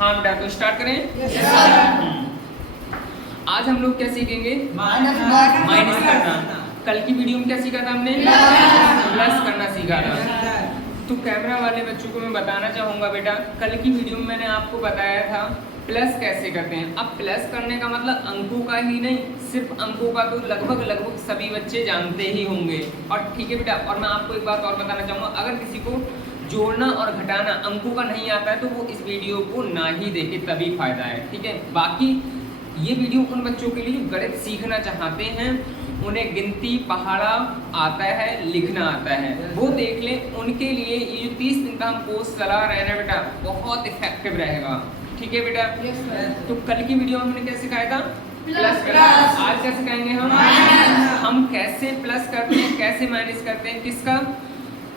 हाँ बेटा, तो स्टार्ट करें। Yes sir. आज हम लोग क्या सीखेंगे? माइनस करना। कल की वीडियो में क्या सीखा था हमने? प्लस करना सीखा था। तो कैमरा वाले बच्चों को मैं बताना चाहूँगा बेटा, कल की वीडियो में मैंने आपको बताया था प्लस कैसे करते हैं। अब प्लस करने का मतलब अंकों का ही नहीं, सिर्फ अंकों का तो लगभग सभी बच्चे जानते ही होंगे। और ठीक है बेटा, और मैं आपको एक बात और बताना चाहूँगा, अगर किसी को जोड़ना और घटाना अंकों का नहीं आता है तो वो इस वीडियो को ना ही देखे, तभी फायदा है। ठीक है, बाकी ये वीडियो उन बच्चों के लिए जो गणित सीखना चाहते हैं, उन्हें गिनती पहाड़ा आता है, लिखना आता है, वो देख लें। उनके लिए ये जो 30 दिन का हम कोर्स चला रहे हैं ना बेटा, बहुत इफेक्टिव रहेगा। ठीक है बेटा, तो कल की वीडियो में हमने क्या सिखाया था? प्लस करना। आज क्या सिखाएंगे हम कैसे प्लस करते हैं, कैसे माइनस करते हैं, किसका?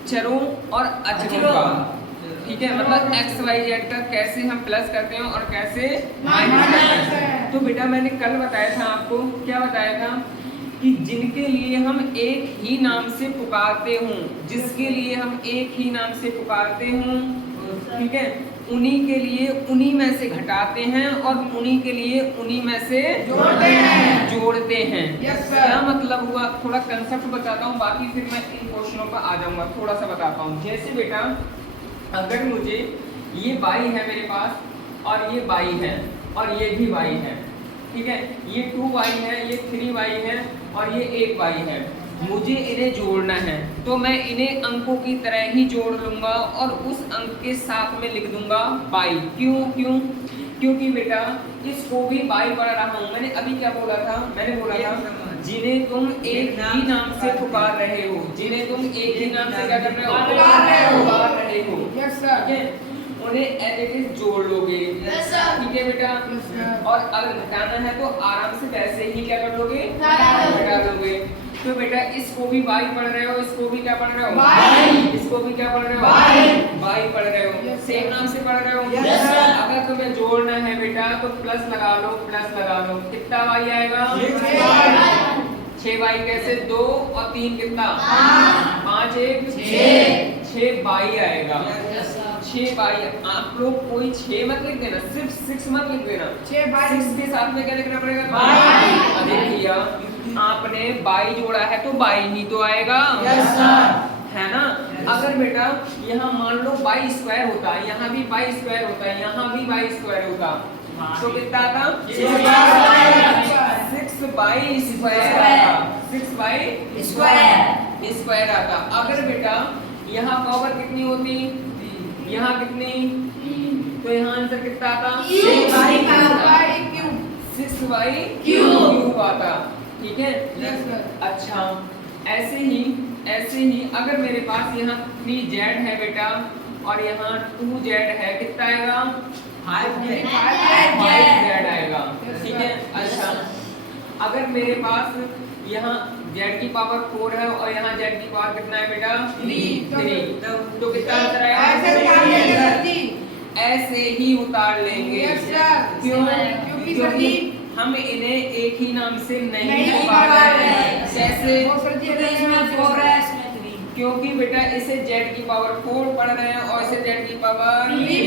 चरों और अचरों का। ठीक है, मतलब x y z का कैसे हम प्लस करते हैं और कैसे माइनस करते हैं। तो बेटा मैंने कल बताया था आपको, क्या बताया था कि जिनके लिए हम एक ही नाम से पुकारते हूँ, जिसके लिए हम एक ही नाम से पुकारते हूँ, ठीक है, उन्हीं के लिए उन्हीं में से घटाते हैं और उन्हीं के लिए उन्हीं में से जोड़ते हैं। क्या मतलब हुआ? थोड़ा कंसेप्ट बताता हूँ, बाकी फिर मैं इन क्वेश्चनों पर आ जाऊंगा, थोड़ा सा बताता हूँ। जैसे बेटा, अगर मुझे ये y है मेरे पास और ये y है और ये भी y है, ठीक है, ये 2y है, ये 3y है और ये 1y है, मुझे इन्हें जोड़ना है, तो मैं इन्हें अंकों की तरह ही जोड़ लूंगा और उस अंक के साथ में लिख दूंगा y। क्यों? क्योंकि बेटा इसको भी y पढ़ रहा हूँ। मैंने अभी क्या बोला था? मैंने बोला था जिन्हें तुम एक ही नाम से पुकार रहे हो, जिन्हें तुम एक ही नाम से क्या कर रहे हो? पुकार रहे हो। ठीक है, उन्हें एज इट इज जोड़ लोगे। ठीक है बेटा, और अगर घटाना है तो आराम से वैसे ही क्या कर लोगे? घटा लोगे। तो बेटा इसको भी y पढ़ रहे हो, इसको भी क्या पढ़ रहे हो? इसको भी क्या पढ़ रहे हो? y पढ़ रहे हो, सेम नाम से पढ़ रहे हो। अगर तुम्हें जोड़ना है बेटा तो प्लस लगा लो, कितना y आएगा? 6y। कैसे? 2 और 3 कितना? 5 1 6y आएगा। 6y। आप लोग कोई 6 मत लिख देना, सिर्फ 6 मत लिख देना, 6 के साथ में क्या लिखना पड़ेगा? देखिए आपने y जोड़ा है तो y ही तो आएगा, है ना। अगर बेटा यहाँ मान लो y स्क्वायर होता, यहाँ भी y स्क्वायर होता, यहाँ भी y स्क्वायर होता, तो कितना आता? 6y स्क्वायर आता। अगर बेटा यहाँ पावर कितनी होती, यहाँ कितनी, तो यहाँ आंसर कितना आता? 6y क्यूब आता। ठीक है, अच्छा ऐसे ही अगर मेरे पास यहाँ 3z है बेटा और यहाँ 2z है, कितना आएगा? 5z आएगा। ठीक है, अच्छा अगर मेरे पास यहाँ z की पावर 4 है और यहाँ z की पावर कितना है बेटा? 3, तो कितना आंसर आएगा? ऐसे ही उतार लेंगे। क्योंकि हम इन्हें एक ही नाम से नहीं पुकार रहे हैं। कैसे? क्योंकि बेटा इसे z की पावर 4 पढ़ रहे हैं और इसे z की पावर 3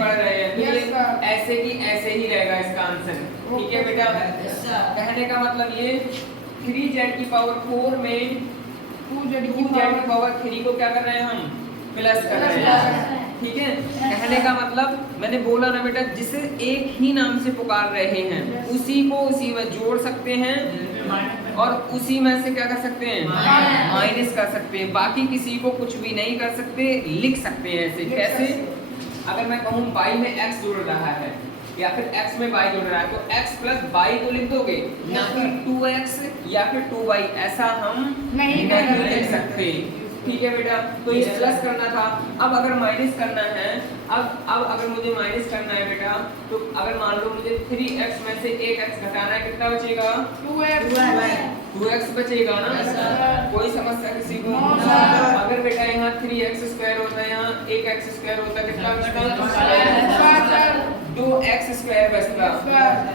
पढ़ रहे हैं, तो ऐसे की ऐसे ही रहेगा इसका आंसर। ठीक है बेटा, कहने का मतलब ये 3z की पावर 4 में 2z की पावर 3 को क्या कर रहे हैं हम? प्लस कर रहे हैं। ठीक है, कहने का मतलब मैंने बोला ना बेटा, जिसे एक ही नाम से पुकार रहे हैं उसी को उसी में जोड़ सकते हैं और उसी में से क्या कर सकते हैं? माइनस कर सकते हैं। बाकी किसी को कुछ भी नहीं कर सकते, लिख सकते हैं ऐसे। कैसे? अगर मैं कहूँ y में x जोड़ रहा है या फिर x में y जोड़ रहा है, तो x प्लस y को लिख दोगे, ना कि 2x या फिर 2y, ऐसा हम नहीं लिख सकते। ठीक है बेटा, तो ये प्लस करना था। अब अगर माइनस करना है, अब अगर मुझे माइनस करना है बेटा, तो अगर मान लो मुझे 3x में से 1x घटाना है, कितना बचेगा? 2x बचेगा ना। कोई समस्या किसी को? अगर बेटा यहाँ 3x स्क्वायर होता है, यहाँ 1x स्क्वायर होता, कितना बचता? 2x स्क्वायर बचता।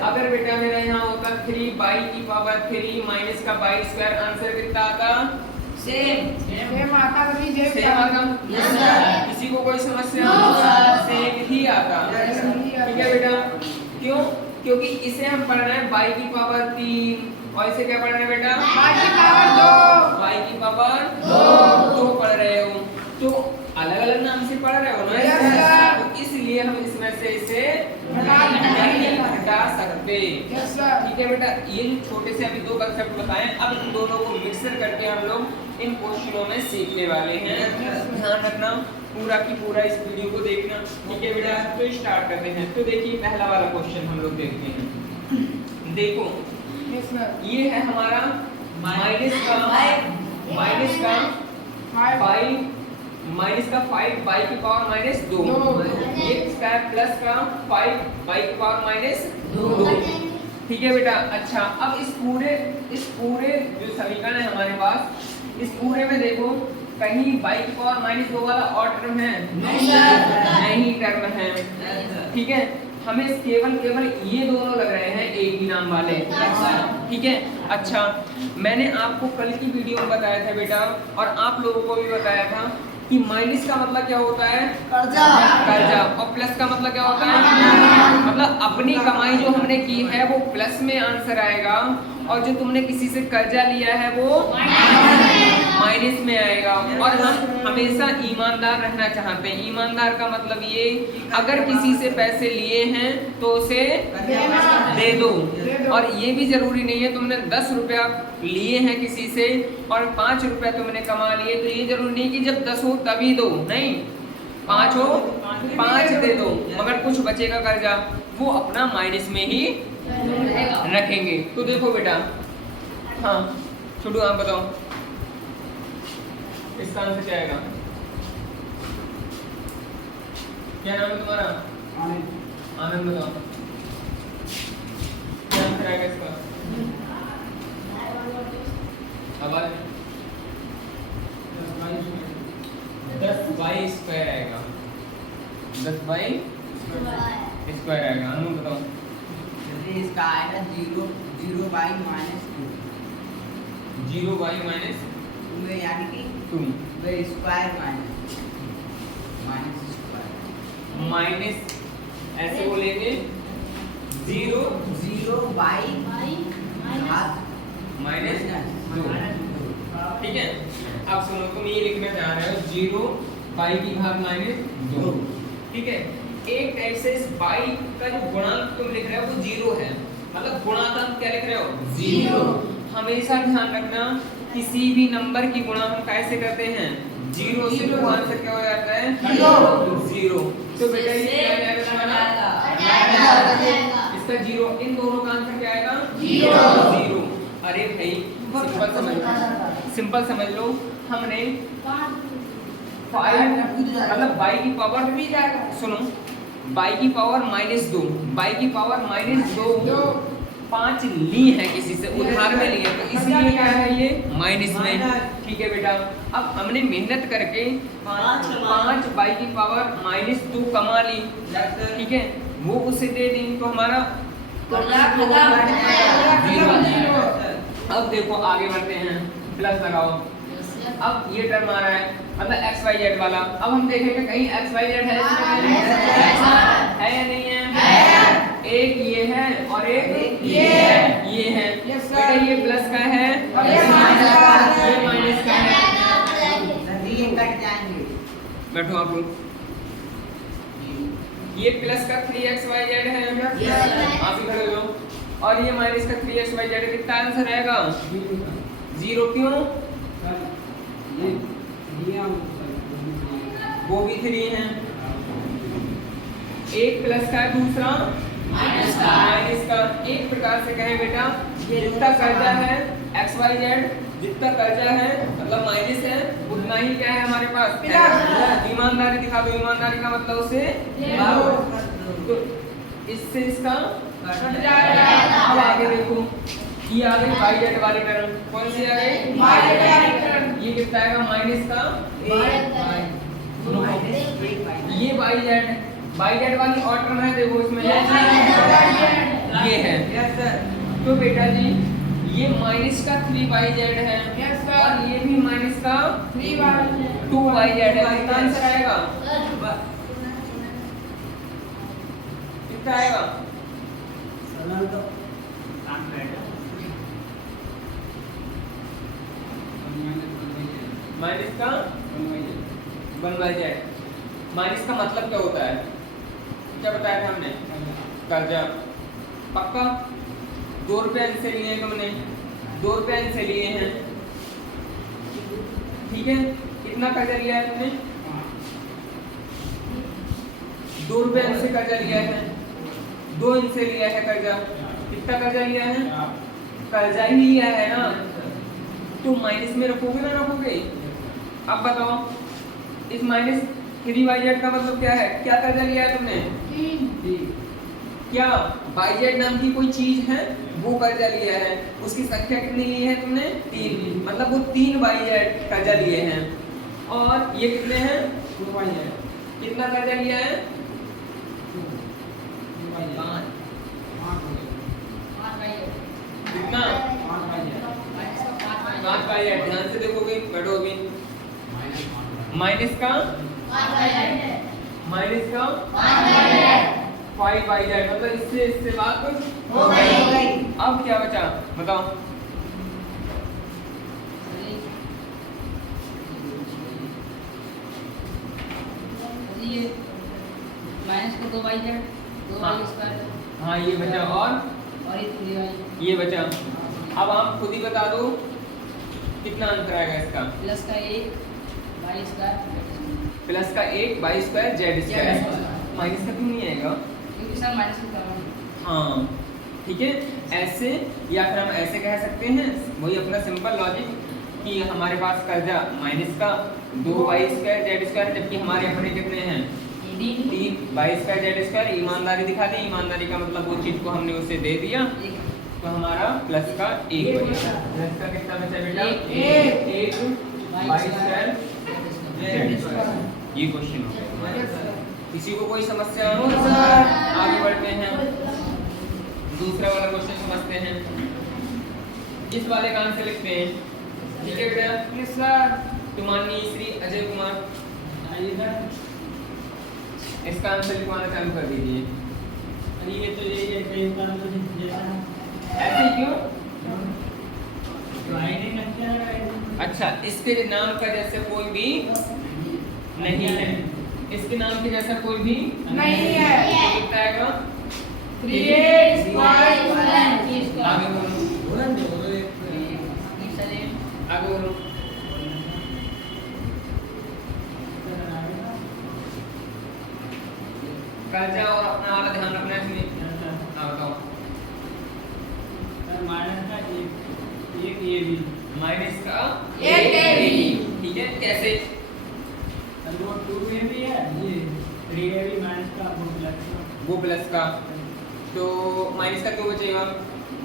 अगर बेटा मेरा यहाँ होता 3y की पावर 3 माइनस का y स्क्वायर, आंसर कितना आता? सेम सेम आता किसी को कोई समस्या सेम ही आता। ठीक है बेटा, क्यों? क्योंकि इसे हम पढ़ रहे हैं y की पावर 3 और इसे क्या पढ़ रहे हैं बेटा? y की पावर 2। y की पावर 2 पढ़ रहे हो, तो अलग अलग नाम से पढ़ रहे हो ना, तो इसलिए हम इसमें से इसे नहीं हटा सकते। ठीक है बेटा, ये जो छोटे से अभी 2 कंसेप्ट बताएं, अब इन दोनों को मिक्सर करके हम लोग इन क्वेश्चनों में सीखने वाले हैं। ध्यान रखना, पूरा की पूरा इस वीडियो को देखना। ठीक है बेटा, तो स्टार्ट करते हैं। तो देखिए पहला वाला क्वेश्चन हम लोग देखते हैं। देखो ये है हमारा माइनस का 5 बाई की पावर माइनस 2, ये इसका है प्लस का 5 बाई की पावर माइनस 2। ठीक है बेटा, अच्छा अब इस पूरे जो समीकरण है हमारे पास, इस पूरे में देखो कहीं बाई की पावर माइनस 2 वाला और टर्म है? नहीं टर्म है। ठीक है, हमें केवल ये दोनों लग रहे हैं एक ही नाम वाले। ठीक है, अच्छा मैंने आपको कल की वीडियो में बताया था बेटा, और आप लोगों को भी बताया था कि माइनस का मतलब क्या होता है? कर्जा। और प्लस का मतलब क्या होता है? मतलब अपनी कमाई जो हमने की है वो प्लस में आंसर आएगा, और जो तुमने किसी से कर्जा लिया है वो माइनस में आएगा। और हम हमेशा ईमानदार रहना चाहते हैं। ईमानदार का मतलब ये, अगर किसी से पैसे लिए हैं तो उसे दे दो। और ये भी जरूरी नहीं है तुमने 10 रुपया लिए हैं किसी से और 5 रुपया तुमने कमा लिए, तो ये जरूरी नहीं कि जब 10 हो तभी दो, नहीं, 5 हो 5 दे दो, मगर कुछ बचेगा कर्जा वो अपना माइनस में ही रखेंगे। तो देखो बेटा, हाँ छोटू आप बताओ इसका आंसर क्या आएगा? क्या नाम है तुम्हारा? आनंद। बताओ क्या आंसर आएगा इसका? आवाज 10 बाई स्क्वायर आएगा। 10 बाई स्क्वायर आएगा। आनंद बताओ। इसका आएगा 0 बाई माइनस 2। 0 बाई माइनस 2 यानी कि 2 स्क्वायर माइनस स्क्वायर माइनस ऐसे बोलेंगे 0 बाई माइनस 2। ठीक है, अब सुनो, तुम ये लिखना चाह रहे हो 0 बाई की घात माइनस 2। ठीक है, एक टाइप से इस बाई का जो गुणांक तुम लिख रहे हो वो 0 है, मतलब गुणांक क्या लिख रहे हो? 0। हमेशा ध्यान रखना, किसी भी नंबर की गुणा हम कैसे करते हैं? 0 से। तो आंसर क्या हो जाता है? 0। तो बेटा ये क्या जाएगा तुम्हारा? इसका 0। इन दोनों का आंसर क्या आएगा? 0। अरे भाई सिंपल समझ लो, हमने 5 मतलब बाई की पावर भी जाएगा, सुनो, बाई की पावर माइनस 2, बाई की पावर माइनस 2 5 ली है किसी से, उधार में लिए, तो इसलिए क्या है ये माइनस में। ठीक है बेटा, अब हमने मेहनत करके 5 बाई की पावर माइनस 2 कमा ली, ठीक है, वो उसे दे दी तो हमारा 0। अब देखो आगे बढ़ते हैं, प्लस लगाओ। अब ये टर्म आ रहा है मतलब XYZ वाला। अब हम देखेंगे कहीं XYZ है या नहीं है? एक ये है और एक ये है। बेटा ये प्लस का है और ये माइनस का है। ये कट जाएंगे। बैठो आप लोग। ये प्लस का 3XYZ है, आप ही खड़े हो, और ये माइनस का 3XYZ। कितना आंसर आएगा? 0। क्यों? वो भी 3 है। एक प्लस का है, दूसरा माइनस का। एक प्रकार से कहें बेटा, जितना कर्जा है XYZ, जितना कर्जा है मतलब माइनस है, उतना ही क्या है हमारे पास? ईमानदारी दिखा दो। ईमानदारी का मतलब उसे तो इससे इसका अब आगे देखो, ये आ गई YZ वाली टर्म। कौन सी आ गई? ये कितना आएगा? माइनस का ये YZ वाली और टर्म है, देखो इसमें ये है। तो बेटा जी ये माइनस का 3YZ है और ये भी माइनस का 2yz है। कितना आंसर आएगा? कितना आएगा? माइनस का 1yz। माइनस का मतलब क्या होता है? क्या बताया था हमने? कर्जा। पक्का? 2 रुपये इनसे लिए हैं तुमने, 2 रुपये इनसे लिए हैं, ठीक है? कितना कर्जा लिया है तुमने? 2 रुपये इनसे कर्जा लिया है, 2 इनसे लिया है कर्जा। कितना कर्जा लिया है? कर्जा ही लिया है ना, तो माइनस में रखोगे ना रखोगे? अब बताओ, इस माइनस 3yz का मतलब क्या है? क्या कर्जा लिया है तुमने? क्या yz नाम की कोई चीज है, वो कर्जा लिया है। उसकी संख्या कितनी ली है तुमने? 3, मतलब वो 3yz कर्जा लिए हैं। और ये कितने हैं? 2yz। कितना कर्जा लिया है? 5। कितना? 5yz। ध्यान से देखोगे, बैठो अभी। माइनस का 5yz, मतलब इससे बात हो गई। अब क्या बचा बताओ? माइनस को 2yz, 2y स्क्वायर। हाँ ये बचा, और ये 3y। ये बचा। अब आप खुद ही बता दो कितना आंसर आएगा इसका? प्लस का 1 y स्क्वायर, प्लस का 1 y square z square. Minus का क्यों नहीं आएगा? क्योंकि सर माइनस को करना। हाँ ठीक है, ऐसे या फिर हम ऐसे कह सकते हैं, वही अपना सिंपल लॉजिक कि हमारे पास कर्जा माइनस का 2y स्क्वायर z स्क्वायर, जबकि हमारे अपने कितने हैं? 3 y स्क्वायर z स्क्वायर। ईमानदारी दिखा दी। ईमानदारी का मतलब वो चीज को हमने उसे दे दिया, तो हमारा प्लस का 1 बचा। प्लस का कितना बचा बेटा? 1 y स्क्वायर z स्क्वायर। ये क्वेश्चन हो गया। किसी को कोई समस्या हो? आगे बढ़ते हैं, दूसरा वाला क्वेश्चन समझते हैं। इस वाले का आंसर लिखते हैं, ठीक है बेटा? Yes sir. तो माननीय श्री अजय कुमार, इसका आंसर लिखवाना चालू कर दीजिए। ये तो ये ऐसे क्यों? तो आई नहीं लगता। अच्छा, इसके नाम का जैसे कोई भी नहीं है, इसके नाम के जैसा कोई भी नहीं है। तो कितना आएगा? 3x y आगे बोलो, आगे बोलो। कर्जा और अपना वाला ध्यान रखना है इसमें। हाँ बताओ। माइनस का एक ये भी, माइनस का एक ये भी। ठीक है, कैसे? वो 2 ये भी है, ये 3 ये भी माइनस का, वो प्लस का, तो माइनस का क्यों बचेगा?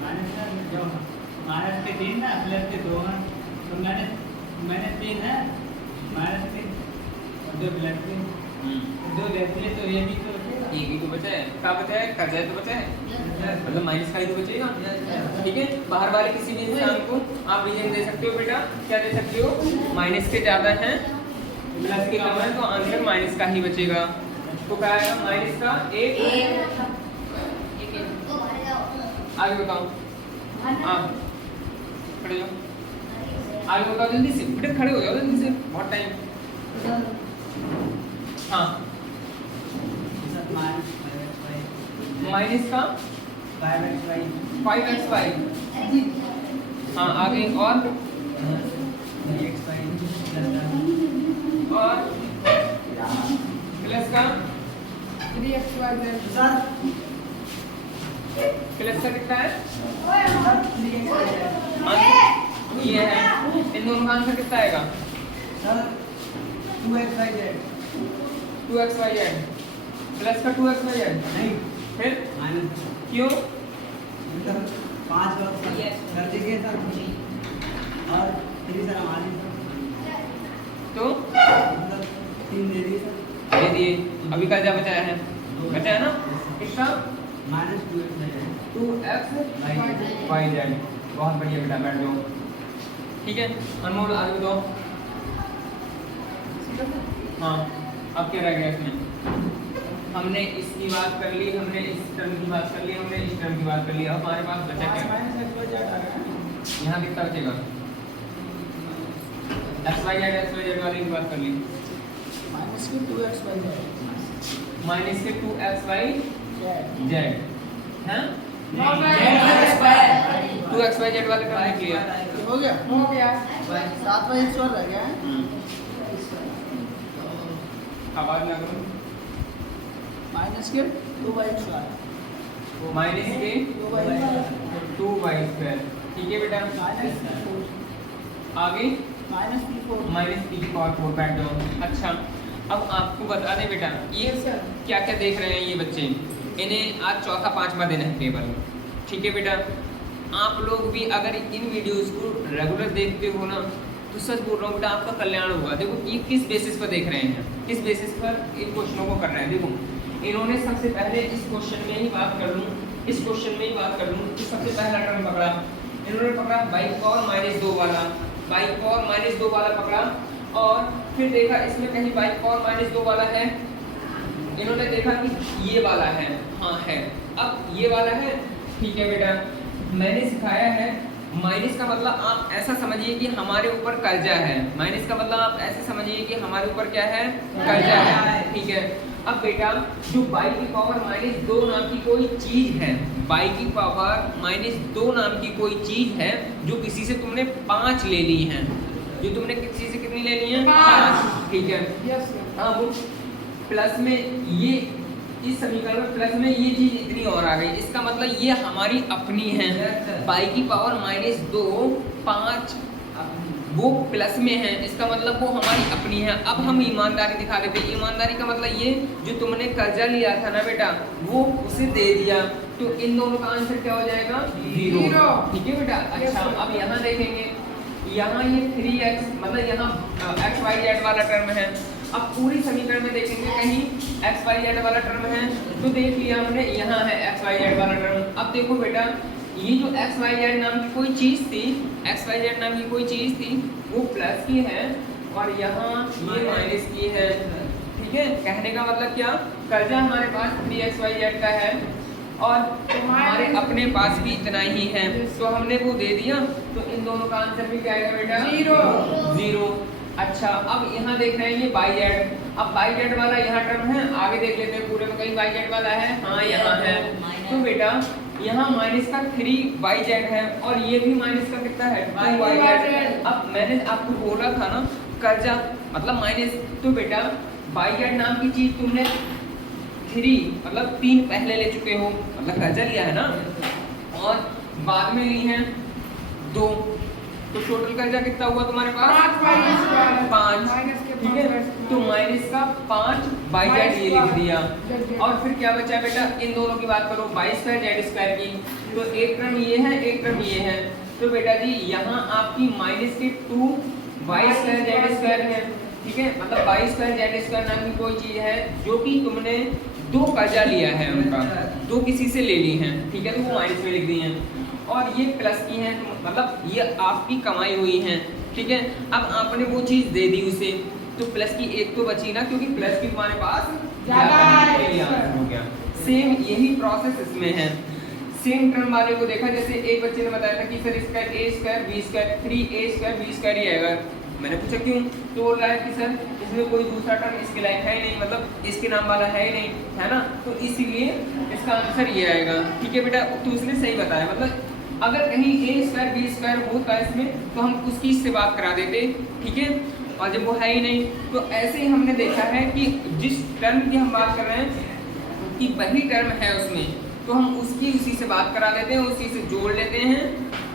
माइनस का जो माइनस के 3 ना, प्लस के 2 हैं, तो माइनस 3 है, माइनस 3 और 2 प्लस 3, 2 देती है, तो ये भी तो बचेगा। एक ही तो बचा है। क्या बचा है? कर्जा तो बचा है, मतलब माइनस का ही तो बचेगा। ठीक है, बाहर वाले किसी भी इंसान को आप रीजन दे सकते हो बेटा। क्या दे सकते हो? माइनस के ज्यादा है, प्लस के कम है, तो आंसर माइनस का ही बचेगा। तो क्या आएगा? माइनस का 1। आगे बताओ। हाँ खड़े जाओ, आगे बताओ जल्दी से बेटा, खड़े हो जाओ जल्दी से, बहुत टाइम। हाँ माइनस का 5xy। हाँ आगे, और प्लस का 3xy प्लस का कितना है? आंसर ये है। इन दोनों का आंसर कितना आएगा? 2xyz। प्लस का 2xyz नहीं, फिर माइनस क्यों? 5 कर दीजिए सर, और 3 सर हमारी, तो 3 दे दिए सर। दे दिए। अभी कर्जा बचाया है, बचाया ना? कितना? -2xyz। 2xyz। बहुत बढ़िया बेटा, बैठ जाओ। ठीक है अनमोल आगे बताओ। हाँ अब क्या रह गया इसमें? हमने इसकी बात कर ली, हमने इस टर्म की बात कर ली, हमने इस टर्म की बात कर ली। अब हमारे पास बचा क्या? यहाँ कितना बचेगा? एक्स वाई जेड वाली की बात कर ली, माइनस के 2xy माइनस के 2xy जेड है 2xy जेड वाले टर्म लिख लिया। हो गया 7y रह गया है। आवाज ना करो। माइनस के 2y माइनस के 2y स्क्वायर, ठीक है बेटा। आगे माइनस माइनस पी की पावर 4 बैक डाउन। अच्छा अब आपको बता दें बेटा, ये क्या क्या देख रहे हैं ये बच्चे, इन्हें आज चौथा पांचवा दिन है पेपर, ठीक है बेटा। आप लोग भी अगर इन वीडियोस को रेगुलर देखते हो ना तो सच बोल रहा हूँ बेटा आपका कल्याण होगा। देखो ये किस बेसिस पर देख रहे हैं, किस बेसिस पर इन क्वेश्चनों को कर रहे हैं। देखो इन्होंने सबसे पहले इस क्वेश्चन में ही बात कर लूँ, इस क्वेश्चन में ही बात कर लूँ तो सबसे पहला टर्म पकड़ा इन्होंने, पकड़ा बाई पावर -2 वाला, बाई पावर -2 वाला पकड़ा। और फिर देखा इसमें कहीं बाई पावर -2 वाला है, इन्होंने देखा कि ये वाला है, हाँ है, अब ये वाला है, ठीक है बेटा। मैंने सिखाया है माइनस का मतलब आप ऐसा समझिए कि हमारे ऊपर कर्जा है, माइनस का मतलब आप ऐसे समझिए कि हमारे ऊपर क्या है, कर्जा है, ठीक है। अब बेटा जो बाई की पावर -2 नाम की कोई चीज है, बाई की पावर -2 नाम की कोई चीज है जो किसी से तुमने 5 ले ली है, जो तुमने किसी से कितनी ले ली है, 5, ठीक है। हाँ वो प्लस में ये इस समीकरण में प्लस में ये चीज इतनी और आ गई, इसका मतलब ये हमारी अपनी है। बाई की पावर -2 5 वो प्लस में है, इसका मतलब वो हमारी अपनी है। अब हम ईमानदारी दिखा देते हैं, ईमानदारी का मतलब ये जो तुमने कर्जा लिया था ना बेटा वो उसे दे दिया, तो इन दोनों का आंसर क्या हो जाएगा, 0, ठीक है बेटा। अच्छा अब यहाँ देखेंगे, यहाँ ये 3x मतलब यहाँ एक्स वाई जेड वाला टर्म है। अब पूरी समीकरण में देखेंगे कहीं एक्स वाई जेड वाला टर्म है, तो देख लिया हमने यहाँ है एक्स वाई जेड वाला टर्म। अब देखो बेटा ये जो एक्स वाई जेड नाम की कोई चीज़ थी, एक्स वाई जेड नाम की कोई चीज़ थी वो प्लस की है और यहाँ ये माइनस की है, ठीक है। कहने का मतलब क्या, कर्जा हमारे पास 3xyz का है और हमारे अपने पास भी इतना ही है, तो हमने वो दे दिया, तो इन दोनों का आंसर भी क्या आएगा बेटा, 0। अच्छा अब यहाँ देख रहे हैं ये बाई जेड, अब बाई जेड वाला यहाँ टर्म है, आगे देख लेते हैं पूरे में कहीं बाई जेड वाला है, हाँ यहाँ है। तो बेटा यहाँ माइनस का 3yz है और ये भी माइनस का कितना है, 2yz। अब मैंने आपको बोला था ना कर्जा मतलब माइनस, तो बेटा yz नाम की चीज तुमने 3 मतलब 3 पहले ले चुके हो, मतलब कर्जा लिया है ना, और बाद में ली है 2, तो टोटल कर्जा कितना हुआ तुम्हारे पास, 5, ठीक है। तो माइनस का 5yz ये लिख दिया, और फिर क्या बचा बेटा, इन दोनों की बात करो y2z2 की, तो एक टर्म ये है एक टर्म ये है, तो बेटा जी यहाँ आपकी माइनस के 2y2z2 है, ठीक है। मतलब y2z2 नाम की कोई चीज है जो कि तुमने 2 कर्जा लिया है उनका, 2 किसी से ले ली हैं, ठीक है, तो वो माइनस में लिख दी हैं, और ये प्लस की हैं, मतलब ये आपकी कमाई हुई हैं, ठीक है। अब आपने वो चीज़ दे दी उसे, तो प्लस की एक तो बची ना, क्योंकि प्लस की तुम्हारे पास ज़्यादा हो गया। सेम यही प्रोसेस इसमें है, सेम टर्म वाले को देखा, जैसे एक बच्चे ने बताया था कि सर इसका a² b² 3a² b² ही आएगा, मैंने पूछा क्यों, तो बोल रहा है कि सर इसमें कोई दूसरा टर्म इसके लायक है ही नहीं, मतलब इसके नाम वाला है ही नहीं, है ना, तो इसीलिए इसका आंसर ये आएगा, ठीक है बेटा। तो उसने सही बताया, मतलब अगर कहीं a² b² होता है इसमें तो हम उसकी इससे बात करा देते, ठीक है, और जब वो है ही नहीं तो ऐसे ही हमने देखा है कि जिस टर्म की हम बात कर रहे हैं कि वही टर्म है उसमें, तो हम उसकी उसी से बात करा लेते हैं, उसी से जोड़ लेते हैं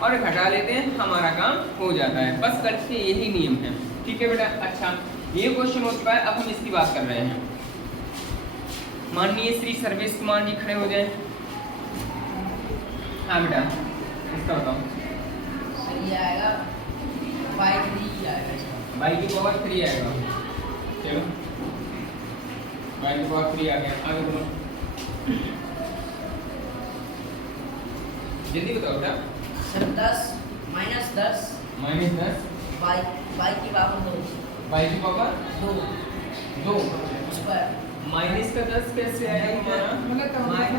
और घटा लेते हैं, हमारा काम हो जाता है। बस कल के यही नियम है, ठीक है बेटा। अच्छा ये क्वेश्चन हो चुका है, अब हम इसकी बात कर रहे हैं। माननीय श्री सर्वेश कुमार जी खड़े हो जाए। हाँ बेटा इसका बताओ। सही आएगा बाई की पावर 3 आएगा, चलो बाई की पावर 3 आ गया, आगे बोलो जल्दी बताओ बेटा। सर 10 -10 -10 बाई की पावर 2 बाई की पावर 2 2 स्क्वायर माइनस का 10 कैसे आएगा हमारा?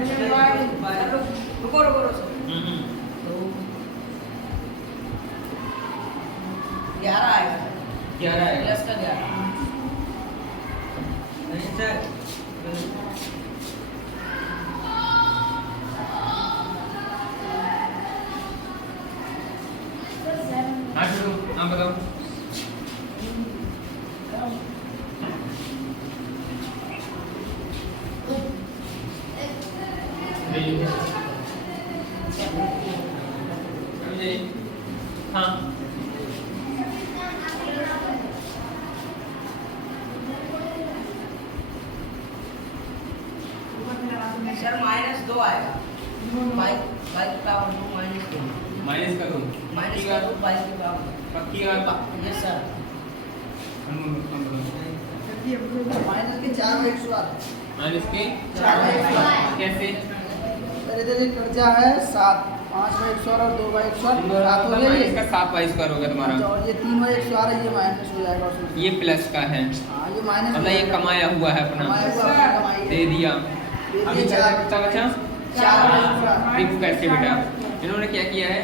रुको रुको रुको तो 11 आएगा 11 आएगा। प्लस का 11 नहीं सर हाँ शुरू, हाँ बताओ। हाँ सर -2 आएगा बाई की पावर 2 -2 माइनस का 2 माइनस का 2 बाई की पावर पक्की बात। यस सर माइनस के 4 बाई 100 माइनस के 4 बाई 100 कैसे? सर इधर एक कर्जा है 7 5 बाई 100 और 2 बाई 100 सात हो गया माइनस ये। का 7 बाई स्क्वायर होगा तुम्हारा। अच्छा, और ये 3 बाई 100 आ रहा है ये माइनस हो जाएगा उसमें। ये प्लस का है, हाँ ये माइनस मतलब ये कमाया हुआ है अपना, कमाया हुआ अपना कमाई है। दे दिया। दे अभी दिए क्या 4 कितना बचा? 4 बाई 100 देखो कैसे बेटा, इन्होंने क्या किया है,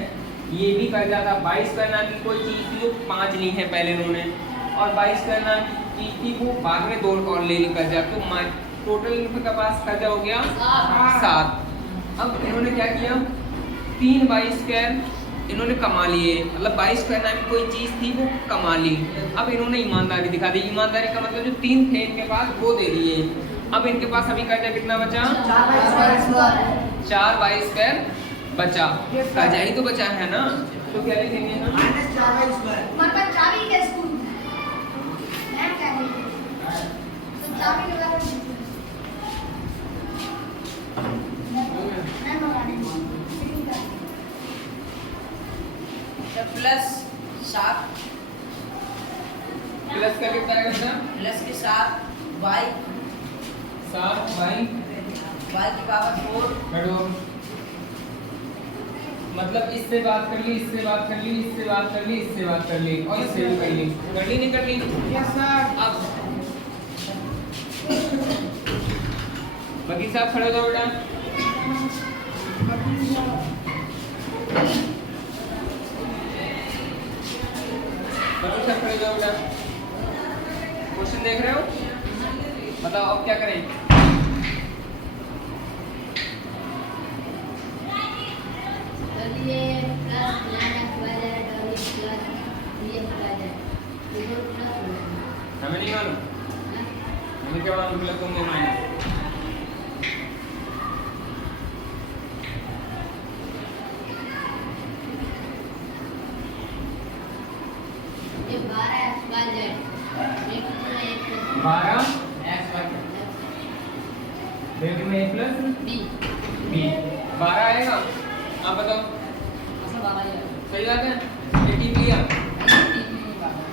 ये भी कर्जा था 22 करना की कोई चीज थी वो 5 ली है पहले इन्होंने, और 22 करना की चीज थी वो बाद में 2 और ले ली कर्जा, तो टोटल इनके पास कर्जा हो गया 7। अब इन्होंने क्या किया, 3 बाई स्क्वायर इन्होंने कमा लिए, मतलब 22 स्क्वायर नाम की कोई चीज थी वो कमा ली। अब इन्होंने ईमानदारी दिखा दी, ईमानदारी का मतलब जो 3 थे इनके पास वो दे दिए। अब इनके पास अभी कर्जा कितना बचा? 4 बाई स्क्वायर बचा, कर्जा ही तो बचा है ना, तो क्या लिखेंगे हम? -4 बाई 100 सर प्लस 7 प्लस का कितना है बेटा? प्लस के 7 बाई 7 बाई की पावर 4 बैठो, मतलब इससे बात कर ली, इससे बात कर ली, इससे बात कर ली, इससे बात कर ली, और इससे भी कर ली, कर ली नहीं कर ली? Yes sir. अब वकील साहब खड़े हो जाओ बेटा। वकील साहब खड़े हो जाओ बेटा। क्वेश्चन देख रहे हो? बताओ अब क्या करें? हमें नहीं मालूम, हमें क्या मालूम प्लस होंगे माइनस? ये 12 एक्स वाई ब्रैकेट में a प्लस बी b 12 आएगा। आप बताओ, ऐसा 12 ही आएगा सही बात है? ये टीम लिया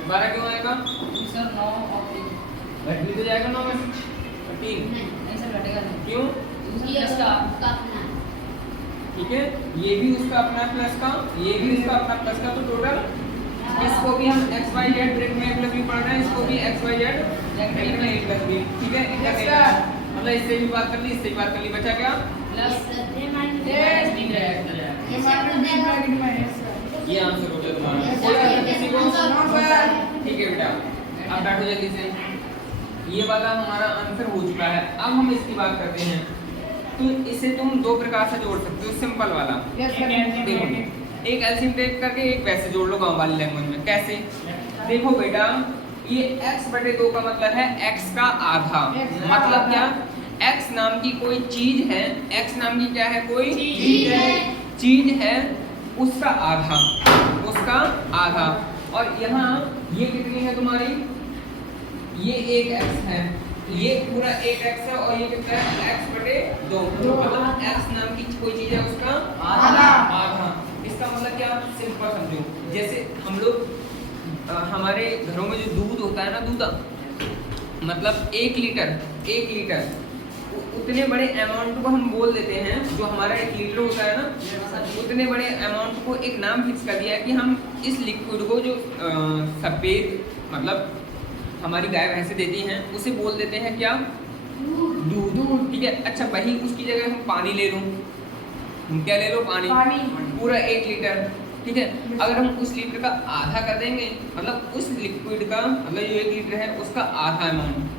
12 क्यों आएगा? सर 9 और 3 घट भी तो जाएगा 9 में 3, नहीं सर घटेगा नहीं क्यों? प्लस का ठीक है, ये भी उसका अपना प्लस का, ये भी उसका अपना प्लस का, तो टोटल इसको भी हम x y z ब्रैकेट में a प्लस b पढ़ रहे हैं, इसको भी x y z ब्रैकेट में a प्लस b, ठीक है? इनका देना है, मतलब इससे भी बात कर ली, इससे भी बात कर ली, बचा क्या? प्लस ये आंसर हो गया तुम्हारा। कोई आंसर किसी को? ठीक है बेटा, अब बैठो जल्दी से। ये वाला हमारा आंसर हो चुका है, अब हम इसकी बात करते हैं। तो इसे तुम 2 प्रकार से जोड़ सकते हो, सिंपल वाला। देखो, एक एलसीएम टेक करके एक वैसे जोड़ लो गांव वाली लैंग्वेज में। कैसे? देखो बेटा, ये x/2 का मतलब है x का आधा। मतलब क्या? x नाम की कोई चीज है, x नाम की क्या है? कोई चीज है, उसका आधा, उसका आधा। और यहाँ ये कितनी है तुम्हारी? ये 1x है, ये पूरा 1x है, और ये कितना है? x/2। मतलब x नाम की कोई चीज है, उसका आधा। इसका मतलब क्या? सिंपल समझो, जैसे हम लोग हमारे घरों में जो दूध होता है ना, दूध मतलब 1 लीटर उतने बड़े अमाउंट को हम बोल देते हैं, जो हमारा 1 लीटर होता है ना, उतने बड़े अमाउंट को एक नाम फिक्स कर दिया है कि हम इस लिक्विड को जो सफ़ेद मतलब हमारी गाय भैंसे देती हैं उसे बोल देते हैं क्या, दूध। ठीक है, अच्छा वही उसकी जगह हम पानी ले लूँ, क्या ले लो, पानी पूरा 1 लीटर। ठीक है, अगर हम उस लीटर का आधा कर देंगे, मतलब उस लिक्विड का मतलब जो 1 लीटर है उसका आधा अमाउंट।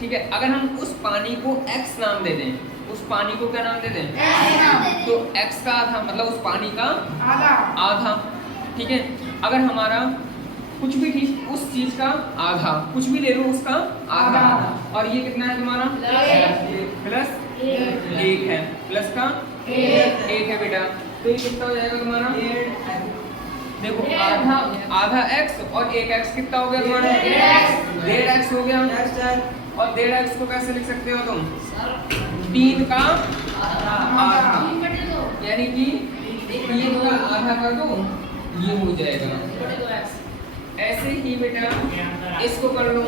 ठीक है, अगर हम उस पानी को x नाम दे दें, उस पानी को क्या नाम दे दें, तो x का आधा मतलब उस पानी का आधा। ठीक है, अगर हमारा कुछ भी ठीक उस चीज का आधा, कुछ भी ले लो उसका आधा, और ये कितना है तुम्हारा प्लस 1 है, प्लस का 1 है बेटा, तो ये कितना हो जाएगा तुम्हारा, देखो आधा x और 1x कितना हो गया तुम्हारा, 1.5x हो गया। और 1.5x को कैसे लिख सकते हो तुम, 3 का आधा, यानी कि 3 का आधा कर दो, ये हो जाएगा। ऐसे ही बेटा इसको कर लो,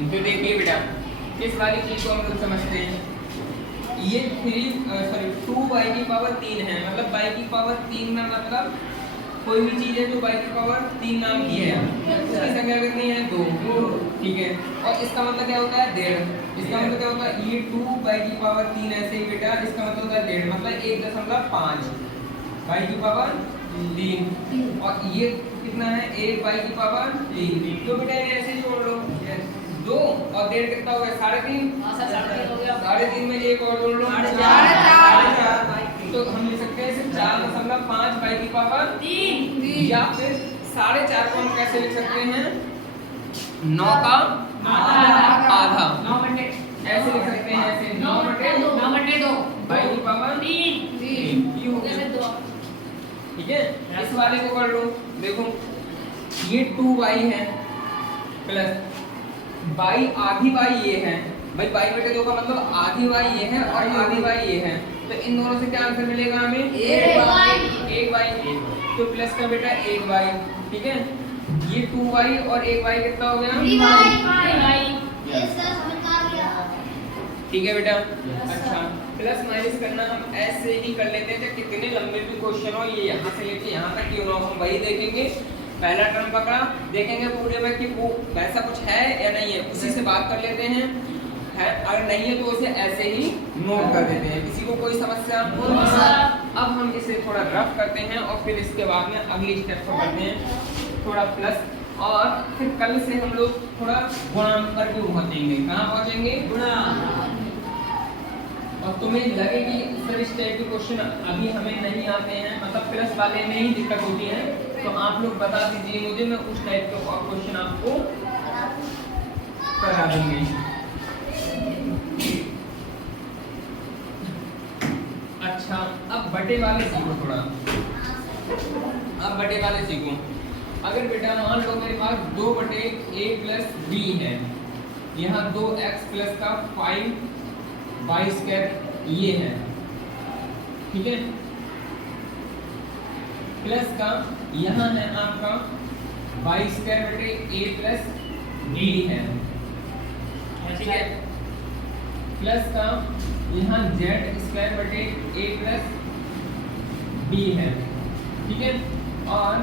तो देखिए बेटा इस वाली चीज को हम लोग समझते हैं, ये 2y की पावर 3 है, मतलब y की पावर 3 में मतलब कोई भी चीज है जो y की पावर 3 नाम की है उसकी संख्या कितनी है, 2। ठीक है, और इसका मतलब क्या होता है, 1.5। इसका मतलब क्या होता है, ये 2y की पावर 3 ऐसे ही बेटा, इसका मतलब होता है 1.5 मतलब 1.5 y की पावर 3, और ये कितना है, 1y की पावर 3। तो बेटा ये ऐसे जोड़ लो, 2 और 1.5 कितना हो गया, 3.5। 3.5 में 1 और जोड़ लो, 4। तो हम लिख सकते हैं इसे 4.5 y की पावर 3, या फिर 4.5 को हम कैसे लिख सकते हैं, 9 का आधा, ऐसे लिख सकते हैं, ऐसे 9/2 y की पावर 3 हो गया। ठीक है, इस वाले को कर लो, देखो ये 2y है प्लस y आधी y ये है, भाई y/2 का मतलब आधी y ये है और आधी y ये है, तो इन दोनों से क्या आंसर मिलेगा हमें, 1y। तो प्लस का बेटा 1y। ठीक है, ये 2y और 1y कितना हो गया, 3y। ठीक है बेटा, अच्छा प्लस माइनस करना हम ऐसे ही कर लेते हैं, चाहे कितने लंबे भी क्वेश्चन हो, ये यहाँ से लेके यहाँ तक क्यों ना हो, हम वही देखेंगे। पहला टर्म पकड़ा, देखेंगे पूरे में कि वो वैसा कुछ है या नहीं है, उसी से बात कर लेते हैं, है अगर नहीं है तो उसे ऐसे ही नोट कर देते हैं। किसी को कोई समस्या, अब हम इसे थोड़ा रफ करते हैं और फिर इसके बाद में अगली स्टेप को करते हैं थोड़ा प्लस, और फिर कल से हम लोग थोड़ा गुणा करके पहुंचेंगे, कहाँ पहुंचेंगे, गुणा। और तुम्हें लगे कि सर इस टाइप के क्वेश्चन अभी हमें नहीं आते हैं, मतलब प्लस वाले में ही दिक्कत होती है, तो आप लोग बता दीजिए मुझे, मैं उस टाइप के क्वेश्चन आपको करा दूंगी। अच्छा अब बटे वाले सीखो थोड़ा, अब बटे वाले सीखो। अगर बेटा मान लो मेरे पास 2/a प्लस b है, यहाँ 2x प्लस का 5y² ये है, ठीक है, प्लस का यहाँ है आपका y² प्लस b है, ठीक है, प्लस का यहाँ z² प्लस b है, ठीक है, और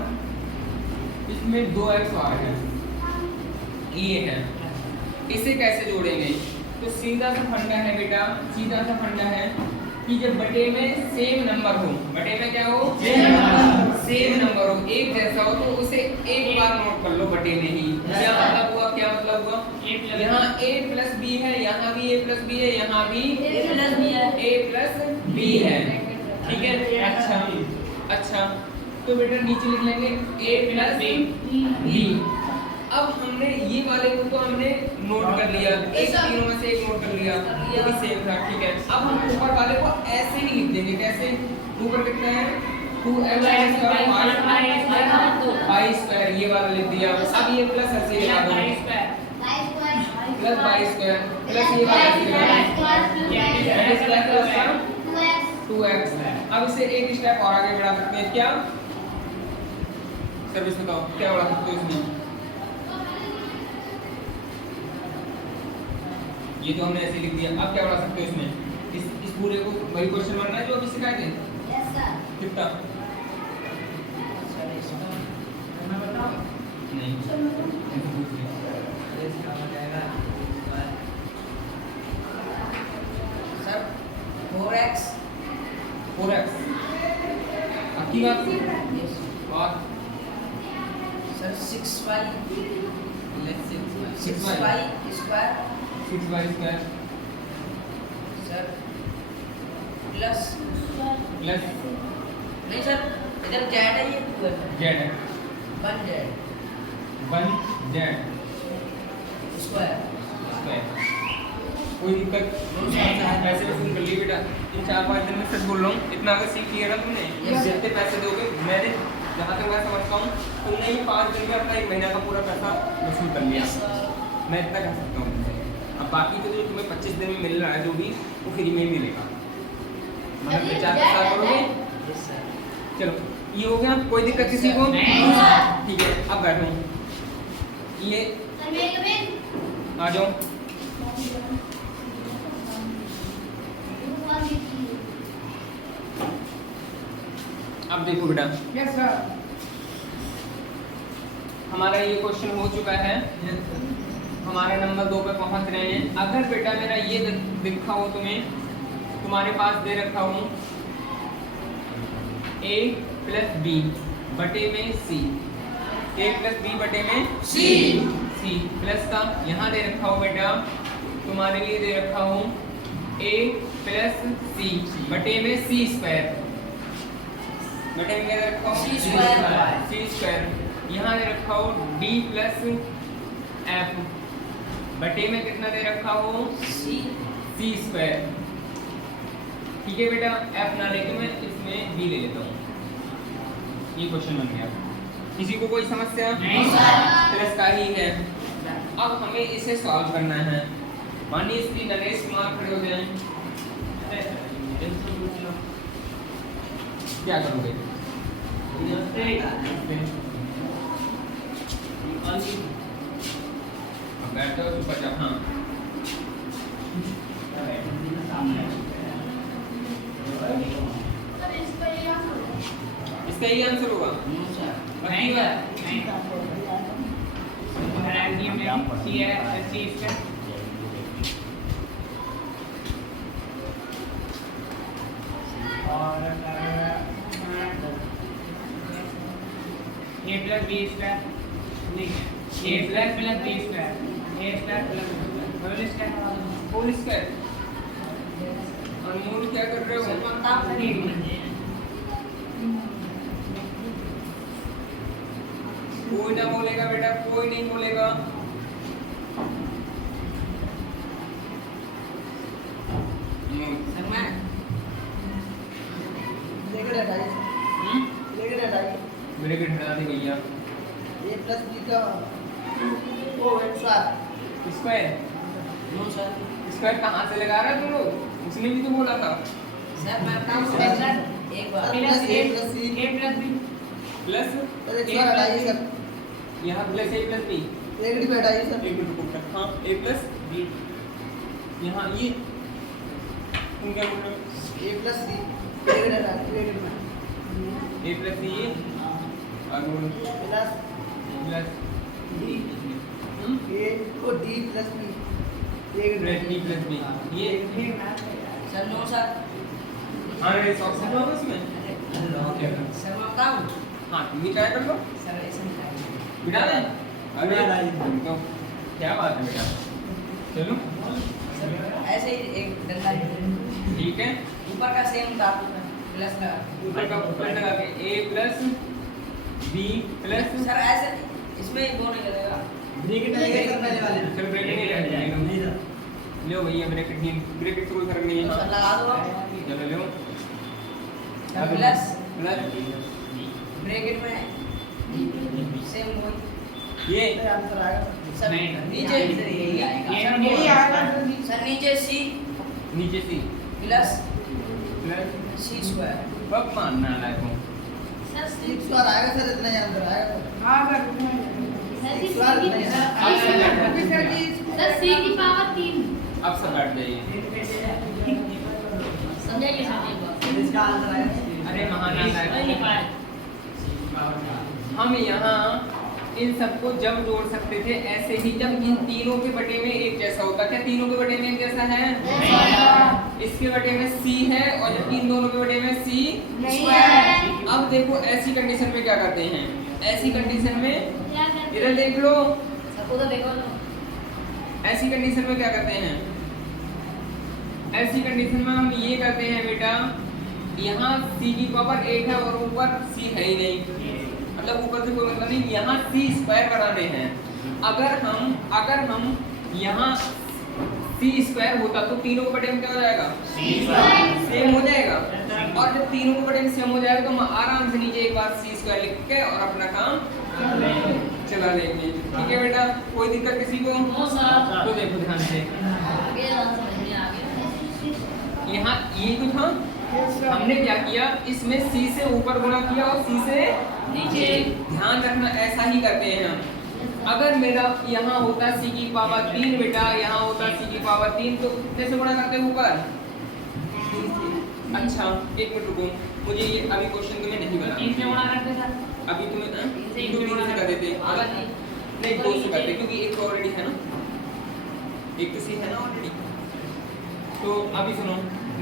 इसमें 2x और है, ये है। इसे कैसे जोड़ेंगे, तो सीधा सा फंडा है बेटा, सीधा सा फंडा है कि जब बटे में सेम नंबर हो, बटे में क्या हो, सेम नंबर हो, एक जैसा हो, तो उसे एक बार नोट कर लो बटे में ही। क्या मतलब हुआ, क्या मतलब हुआ, यहाँ a प्लस b है, यहाँ भी a प्लस b है, यहाँ भी a प्लस b है, ठीक है। अच्छा तो बेटा नीचे लिख लेंगे a प्लस b। अब हमने ये वाले को तो हमने नोट कर लिया, एक तीनों में से एक नोट कर लिया, वो भी सेम था, ठीक है। अब हम ऊपर वाले को ऐसे ही लिख देंगे, कैसे, ऊपर कितना है 2x y² ये वाला लिख दिया। अब ये प्लस ऐसे लगा दो, प्लस वाई स्क्वायर प्लस ये वाला स्क्वायर 2x। अब इसे एक स्टेप और आगे बढ़ा सकते हैं क्या? सर्विस बताओ क्या बढ़ा सकते हो इसमें? ये तो हमने ऐसे लिख दिया, अब क्या बढ़ा सकते हो इसमें? इस पूरे को वही क्वेश्चन बनना है जो अभी सिखाए थे। Yes sir. कितना? मैं बताऊं? नहीं ऐसे पूछ लिया। इसका हो जाएगा सर 4x 4x आपकी बात से यस और sir 6y let's 6y 6y square 6y square sir plus plus नहीं सर इधर z है ये 2 z है 1z 1z स्क्वायर स्क्वायर। कोई दिक्कत? पैसे वसूल कर लिए बेटा इन 4-5 दिन में, सच बोल रहा हूँ। इतना अगर सीख लिया ना तुमने, Yes, sir. जितने पैसे दोगे, मैंने जहाँ तक मैं समझता हूँ तुमने भी 5 दिन में अपना 1 महीना का पूरा पैसा वसूल कर लिया। मैं इतना कह सकता हूँ तुमसे। अब बाकी तो जो तुम्हें 25 दिन में मिल रहा है जो भी वो फ्री में ही मिलेगा। मतलब विचार के साथ करोगे। यस सर चलो ये हो गया, कोई दिक्कत किसी को? नहीं, सर। ठीक है अब बैठो, ये सर मैं कभी आ जाओ। अब देखो बेटा यस सर। हमारा ये क्वेश्चन हो चुका है, हमारे नंबर 2 पे पहुंच रहे हैं। अगर बेटा मेरा ये दिखा हो तुम्हें, तुम्हारे पास दे रखा हूँ a प्लस बी बटे में c, a प्लस बी बटे में C प्लस का यहाँ दे रखा हो बेटा, तुम्हारे लिए दे रखा हूँ a प्लस c बटे में c स्क्वायर बटे में क्या दे रखा हूँ C square c स्क्वायर। यहाँ दे रखा हो d प्लस f बटे में कितना दे रखा हो C c स्क्वायर। ठीक है बेटा, f ना लेके मैं इसमें b ले लेता हूँ। ये क्वेश्चन बन गया। किसी को कोई समस्या? नहीं, सर। प्लस का ही है। अब हमें इसे सॉल्व करना है। मानिए इसकी नरेश कुमार खड़े हो जाएं, क्या करोगे? अब बैठ जाओ ऊपर जाओ। हाँ सर इसका ये आंसर होगा। इसका यही आंसर होगा। नो सर पक्की बात? ए प्लस बी स्क्वायर नहीं A plus plus B square A square plus whole square whole square. Anmol क्या कर रहे हो? कोई ना बोलेगा बेटा, कोई नहीं बोलेगा। सर मैं लेकर हटाइए लेकर हटाइए। मेरे को हटा दे भैया। a प्लस बी का ओ square square no sir square कहाँ से लगा रहा है तुम लोग? उसने भी तो बोला था सर मैं बताऊं सर एक बार plus a plus c A plus B plus sir एक बार हटाइए सर। यहाँ प्लस ए प्लस बी। एक डिब्बे हटाइए सर। एक मिनट रुको। हाँ ए प्लस बी यहाँ ये तुम क्या बोल रहे हो? a प्लस c एक हटाइए एक में ए प्लस सी ये और बोलो प्लस प्लस d a को d प्लस b एक प्लस डी प्लस बी ये सर नो सर हाँ रे ऑप्शन होगा उसमें। क्या करें? सर मैं बताऊं हाँ तुम भी ट्राई कर लो। सर ऐसे नहीं बिठा दें? अरे तो क्या बात है बेटा, चलो सर ऐसे ही एक डंडा ठीक है। ऊपर का सेम था प्लस का ऊपर का ऊपर लगा के a plus B plus sir ऐसे इसमें वो नहीं लगेगा ब्रैकेट लगाइए सर पहले वाले में। चलो ब्रैकेट नहीं लगा जाएगा। लो भैया ब्रैकेट नहीं, ब्रैकेट से कोई फर्क नहीं तो सर है। लगा दो आप। चलो लो प्लस प्लस ब्रैकेट में सेम वही ये आंसर आएगा सर नहीं, नीचे यही आएगा ये सर, नहीं यही आएगा। आएगा। सर नीचे सी नीचे सी प्लस प्लस सी स्क्वायर कब मानना लायक हूँ सर सिक्स बार आएगा सर, इतना ही आंसर आएगा सर सिक्स बार सी नहीं सर सी की पावर 3 अब सब बैठ जाइए समझाइए समझाइए इसका आंसर आएगा अरे महान हम यहाँ इन सबको जब जोड़ सकते थे ऐसे ही, जब इन तीनों के बटे में एक जैसा होता। क्या तीनों के बटे में एक जैसा है? इसके बटे में सी है और जबकि इन दोनों के बटे में सी स्क्वायर। अब देखो ऐसी कंडीशन में क्या करते हैं, ऐसी कंडीशन में क्या करते इधर देख लो, सबको तो देखो लो ऐसी कंडीशन में क्या करते हैं, ऐसी कंडीशन में हम ये करते हैं बेटा, यहाँ c की पावर 8 है और ऊपर c है ही नहीं, मतलब ऊपर से कोई मतलब नहीं, यहाँ c स्क्वायर बनाने हैं। अगर हम यहाँ c स्क्वायर होता तो तीनों के बटे में क्या हो जाएगा? सेम हो जाएगा। और जब तीनों के बटे में सेम हो जाएगा तो हम आराम से नीचे एक बार c स्क्वायर लिख के और अपना काम चला लेंगे। ठीक है बेटा, कोई दिक्कत किसी को? तो देखो ध्यान से, आगे समझ में आ गया यहाँ ये तो था, हमने क्या किया, इसमें c से ऊपर गुणा किया और c से नीचे। ध्यान रखना ऐसा ही करते हैं हम। अगर मेरा यहाँ होता c की पावर 3 बेटा, यहाँ होता c की पावर 3, तो कितने से गुणा करते हैं ऊपर? अच्छा एक मिनट रुको, मुझे ये अभी क्वेश्चन तुम्हें नहीं बना, तीन से गुणा करते सर अभी तुम्हें तीन से 3 से कर देते अगर नहीं 2 से करते, क्योंकि एक तो ऑलरेडी है ना, एक तो सी है ना ऑलरेडी। तो अभी सुनो,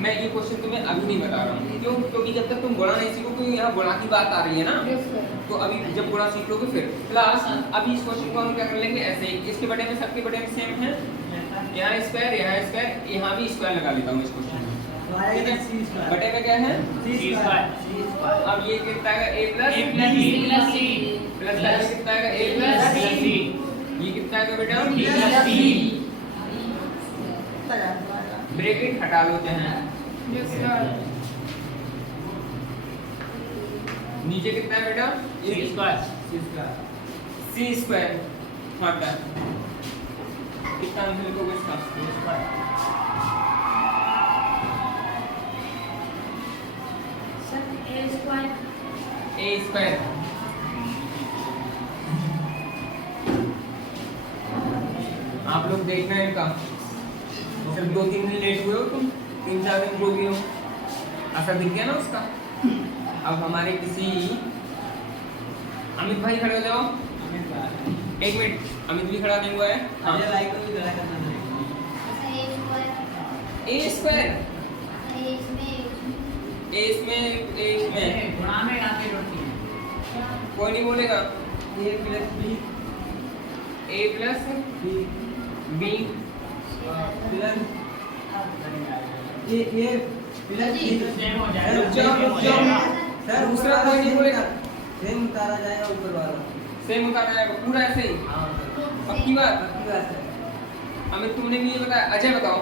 मैं ये क्वेश्चन तुम्हें अभी नहीं बता रहा हूँ, क्यों? क्योंकि जब तक तुम गुणा नहीं सीखोगे, यहाँ गुणा की बात आ रही है ना, तो अभी जब गुणा सीख लोगे फिर क्लास। अभी इस क्वेश्चन को हम क्या कर लेंगे ऐसे ही, इसके बटे में सबके बटे में सेम है, यहाँ स्क्वायर, यहाँ भी स्क्वायर लगा लेता हूँ इस क्वेश्चन में। ठीक है, बटे में क्या है? अब ये कितना है? a प्लस सी प्लस कितना है? a प्लस सी। ये कितना है बेटा? b प्लस c ब्रैकेट हटा लो चाहे, नीचे कितना है बेटा? सी स्क्वायर हटा, कितना आंसर लिखोगे इसका? Sir a square a square. आप लोग देखना है इनका, सिर्फ 2-3 दिन लेट हुए हो तुम, 3-4 दिन रो गए हो, असर दिख गया ना उसका। अब हमारे किसी अमित भाई खड़े हो जाओ, एक मिनट, अमित भी खड़ा नहीं हुआ है। हाँ, a square a square, a इसमें गुणा में आते जोड़ती है। कोई नहीं बोलेगा, a प्लस b सेम हो जाएगा। रुक जाओ, दूसरा कोई नहीं बोलेगा, सेम उतारा जाएगा ऊपर वाला। सेम उतारा जाएगा पूरा ऐसे ही, पक्की बात। पक्की बात है। अमित तुमने भी ये बताया, अजय बताओ।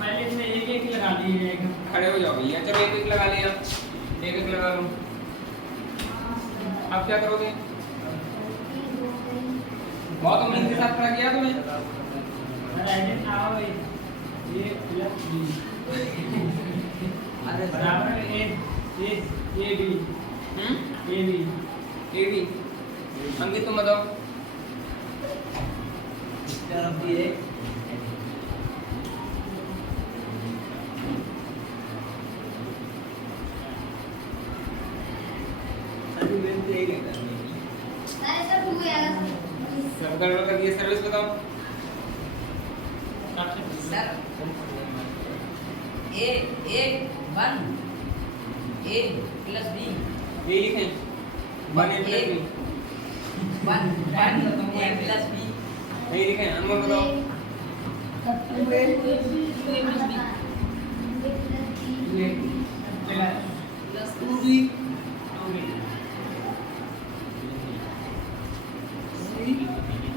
पहले इसमें एक लगा दीजिए, खड़े हो जाओ भैया, चलो एक लगा लिया, एक लगा लो। अब क्या करोगे? बहुत उम्मीद के साथ खड़ा किया तुमने। ये प्लस बी अरे बराबर ए बी ए बी। अंकित तुम बताओ। तरफ ये सभी बेंच यही रहता है। सब गड़बड़ कर दिया, सर्विस बताओ। Sir A 1 a plus b ये लिखें 1 a plus b, 1 a plus b यही लिखें। अनमोल बताओ। 2b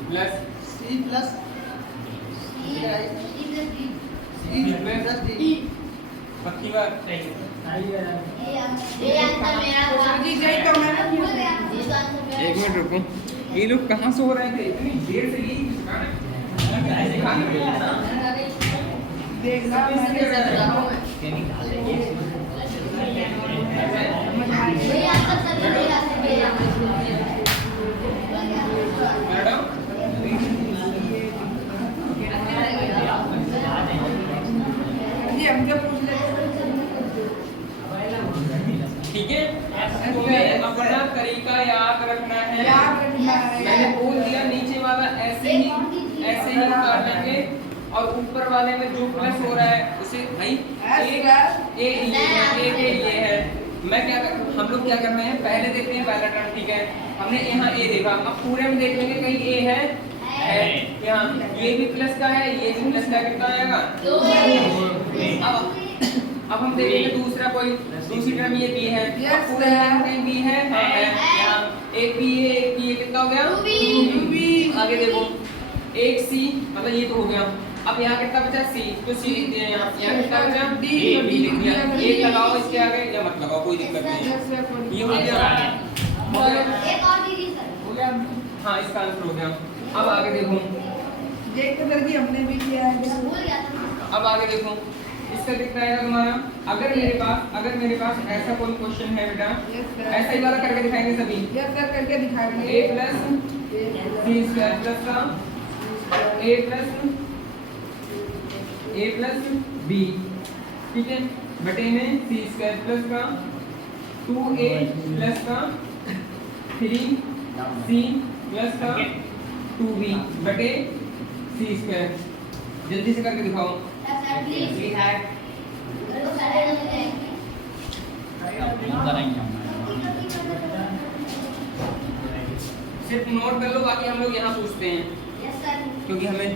plus c plus d। पक्की बात। एक मिनट रुको। ये लोग कहाँ सो रहे थे इतनी देर से? यही देखना ठीक है, तुम्हें अपना तरीका याद रखना है। मैंने बोल दिया नीचे वाला ऐसे ही उतार लेंगे और ऊपर वाले में जो प्लस हो रहा है उसे भाई ये है। मैं क्या कर, हम लोग क्या कर रहे हैं, पहले देखते हैं पहला टर्म। ठीक है, हमने यहाँ ए देखा, अब पूरे में देख लेंगे कहीं ए है यहाँ, ये भी प्लस का है, ये भी प्लस का, कितना आएगा? अब हम देखेंगे दूसरी टर्म ये बी है, पूरे में बी है, हाँ है, यहाँ एक बी है, कितना हो गया? आगे देखो एक सी, मतलब ये तो हो गया। अब यहाँ कितना बचा? सी, तो सी लिख दिया यहाँ कितना बचा? डी लिख दिया। एक लगाओ इसके आगे या मत लगाओ, कोई दिक्कत नहीं। ये हो गया, हाँ इसका आंसर हो गया। अब आगे देखो, हमने भी किया है। अब आगे देखो इसका कितना आएगा तुम्हारा? अगर मेरे पास ऐसा कोई क्वेश्चन है बेटा, ऐसा ही वाला करके दिखाएंगे सभी। करके दिखाएंगे। ए प्लस सी स्क्वायर प्लस का ए प्लस बी, ठीक है, बटे में सी स्क्वायर प्लस का 2a प्लस का 3c प्लस का 2b बटे सी स्क्वायर। जल्दी से करके दिखाओ। सिर्फ नोट कर लो, बाकी हम लोग यहाँ पूछते हैं क्योंकि हमें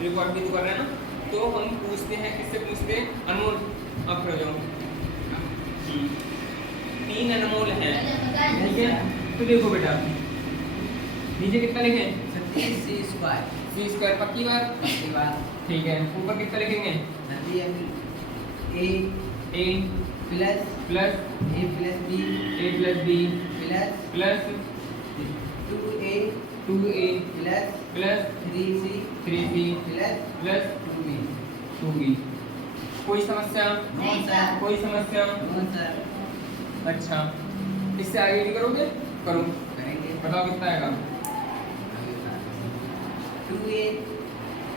रिकॉर्ड भी तो कर रहे हैं ना, तो हम पूछते हैं। किससे पूछते हैं? अनमोल, आप खड़े जाओ। 3 अनमोल हैं, ठीक है। तो देखो बेटा नीचे कितना लिखे? सी स्क्वायर, पक्की बात? ठीक है। ऊपर कितना लिखेंगे? A plus plus A plus B plus 2a plus 3c plus 2b। कोई समस्या? सर। कोई समस्या? सर। अच्छा, इससे आगे भी करोगे? करो, करेंगे। बताओ कितना आएगा?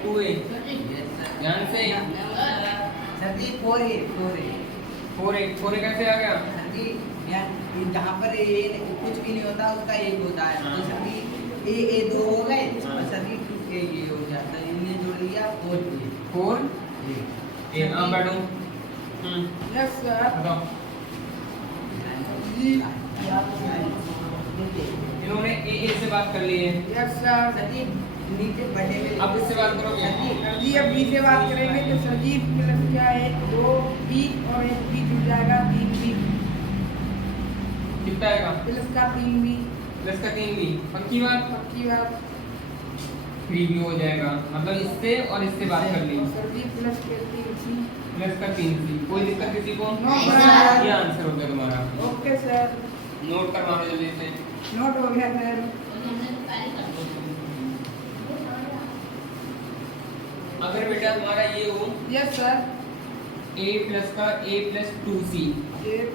2a ध्यान से। सर जी 4a 4a कैसे आ गया? सर जी जहाँ पर ये कुछ भी नहीं होता उसका एक होता है, तो सर जी ए 2 हो गए और सर जी 2a ये हो जाता है, इनने जोड़ लिया 4 ए। हाँ बैठो। Yes sir. बताओ। इन्होंने ए से बात कर ली है। Yes sir. सर जी नीचे बटे में अब इससे बात करोगे? सर जी अब बी से बात करेंगे तो सर जी प्लस क्या है 2b और एक b जुड़ जाएगा 3b कितना आएगा? प्लस का 3b प्लस का 3b, पक्की बात? पक्की बात। 3b हो जाएगा, मतलब इससे और इससे बात कर ली। सर जी प्लस के 3c प्लस का 3c। कोई दिक्कत किसी को? नहीं सर। ये आंसर हो गया तुम्हारा। Okay sir. नोट कर मारो जल्दी से। नोट हो गया सर। अगर बेटा तुम्हारा ये हो यस सर। a प्लस का a प्लस 2c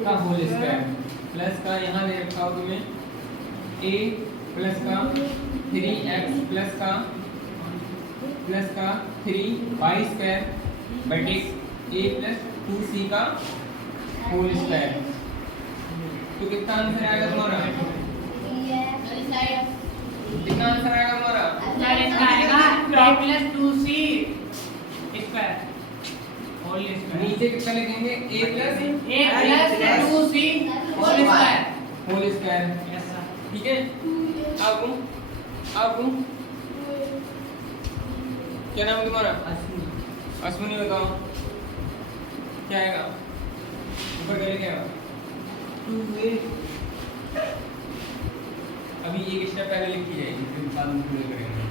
का होल स्क्वायर प्लस का यहाँ दे रखा हो तुम्हें a प्लस का 3x प्लस का 3y स्क्वायर बटे a प्लस 2c का होल स्क्वायर। तो कितना आंसर आएगा तुम्हारा? कितना आंसर आएगा तुम्हारा? सर इसका आएगा a plus 2c square whole square. नीचे कितना लिखेंगे? a plus 2c whole square. Whole square, yes sir. ठीक है। अब क्या नाम है तुम्हारा? अश्विनी। बताओ क्या आएगा? ऊपर क्या लिखेगा? 2a। अभी एक स्टेप पहले लिखी जाएगी, फिर बाद में पूरे करेंगे।